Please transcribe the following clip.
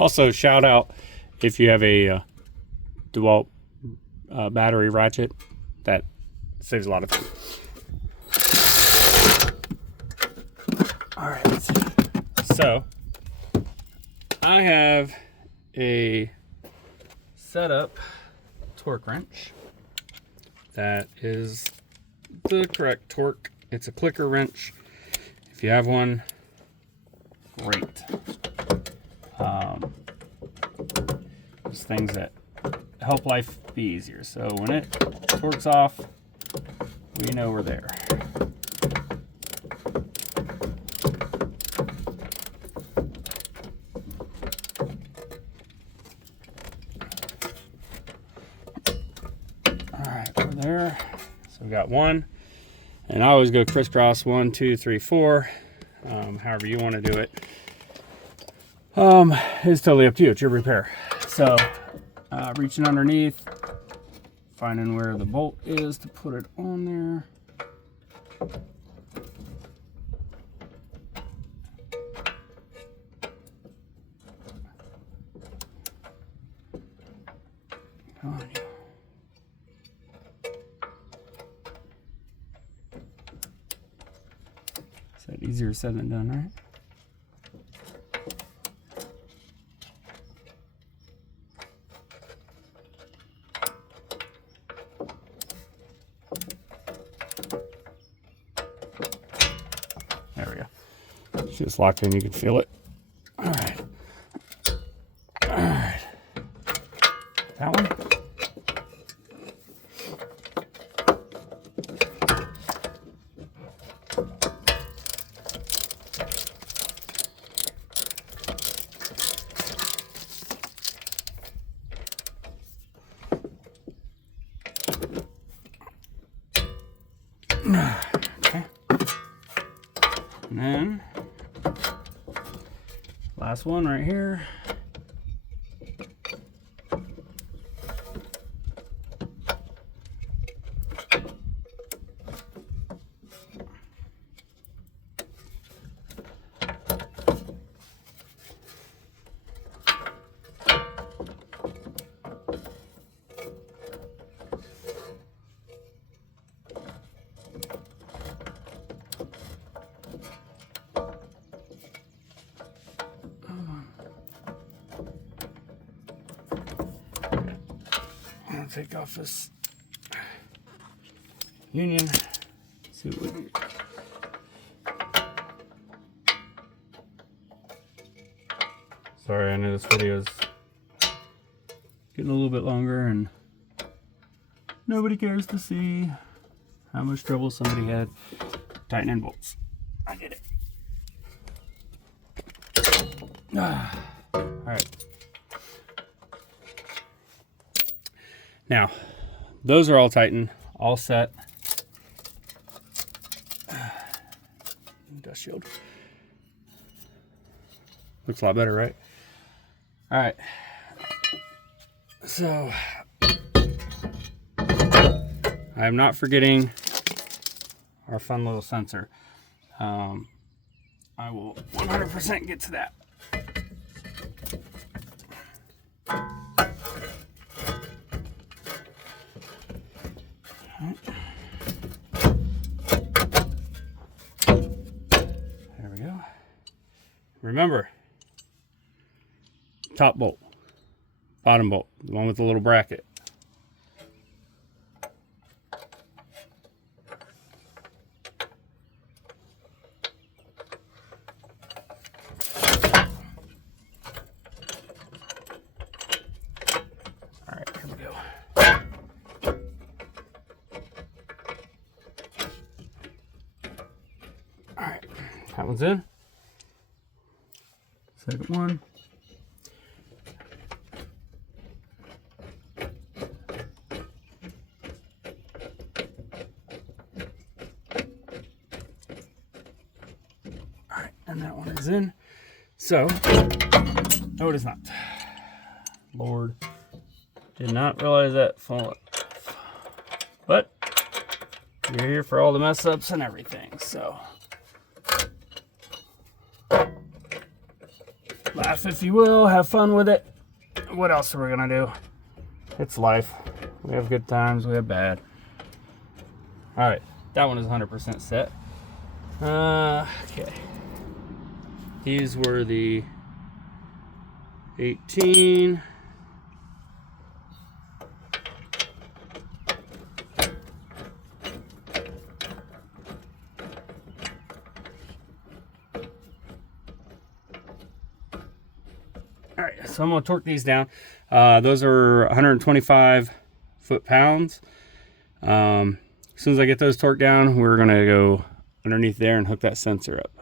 Also, shout out if you have a DeWalt battery ratchet, that saves a lot of time. All right, so I have a setup torque wrench that is the correct torque. It's a clicker wrench. If you have one, great. There's things that help life be easier. So when it torques off, we know we're there. All right, we're there. So we got one, and I always go crisscross 1, 2, 3, 4. However you want to do it. It's totally up to you. It's your repair. So reaching underneath, finding where the bolt is to put it on there. Come on, you. Is that easier said than done, right? There we go. See, it's locked in, you can feel it. All right. All right. That one. Okay. And then last one right here. I'll take off this union. See what we do. Sorry, I know this video is getting a little bit longer and nobody cares to see how much trouble somebody had tightening bolts. I did it. All right. Now, those are all tightened, all set. Dust shield. Looks a lot better, right? All right. So, I'm not forgetting our fun little sensor. I will 100% get to that. There we go. Remember, top bolt, bottom bolt, the one with the little bracket. All right, here we go. All right, that one's in. Second one. All right, and that one is in. So, no, it is not. Lord, did not realize that fall. But you're here for all the mess ups and everything, so. Laugh if you will, have fun with it. What else are we gonna do? It's life. We have good times, we have bad. All right, that one is 100% set. Okay. These were the 18. All right, so I'm gonna torque these down. Those are 125 foot-pounds. As soon as I get those torqued down, we're gonna go underneath there and hook that sensor up.